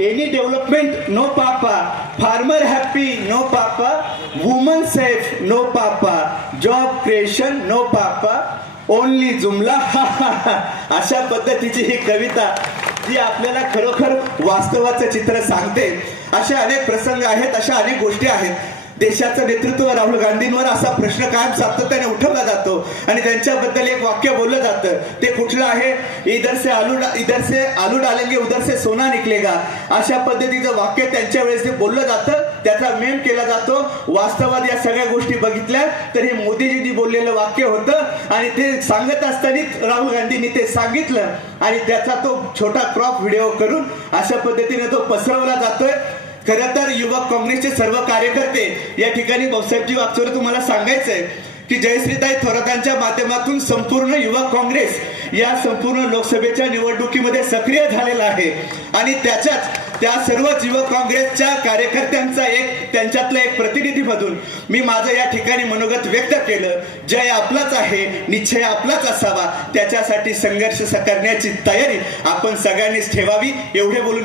Any development no papa farmer happy no papa woman safe no papa job creation no papa only जुमला अशा पद्धतीची ही कविता जी आपल्याला खरोखर वास्तवाचं चित्र सांगते असे अनेक प्रसंग आहेत अशा अनेक गोष्टी आहेत. देशाचं नेतृत्व राहुल गांधींवर असा प्रश्न कायम सातत्याने उठवला जातो आणि त्यांच्याबद्दल एक वाक्य बोललं जातं. ते कुठलं आहे? इधर से आलू डा- इधर से आलू डालेंगे उधर से सोना निकलेगा अशा पद्धतीचं वाक्य त्यांच्या वेळेस ते बोललं जातं त्याचा मेम केला जातो. वास्तवात या सगळ्या गोष्टी बघितल्या तर हे मोदीजींनी बोललेलं वाक्य होतं आणि ते सांगत असताना राहुल गांधींनी ते सांगितलं आणि त्याचा तो छोटा क्रॉप व्हिडिओ करून अशा पद्धतीने तो पसरवला जातोय. खरं तर युवक काँग्रेसचे सर्व कार्यकर्ते या ठिकाणी भाऊसाहेबजी वागचोरे तुम्हाला सांगायचंय की जयश्रीताई थोरातांच्या माध्यमातून संपूर्ण युवक काँग्रेस या संपूर्ण लोकसभेच्या निवडणुकीमध्ये सक्रिय झालेला आहे. आणि त्याच्याच त्या सर्वच युवक काँग्रेसच्या कार्यकर्त्यांचा एक त्यांच्यातलं एक प्रतिनिधी म्हणून मी माझं या ठिकाणी मनोगत व्यक्त केलं. जय आपलाच आहे निश्चय आपलाच असावा. त्याच्यासाठी संघर्ष करण्याची तयारी आपण सगळ्यांनीच ठेवावी. एवढे बोलून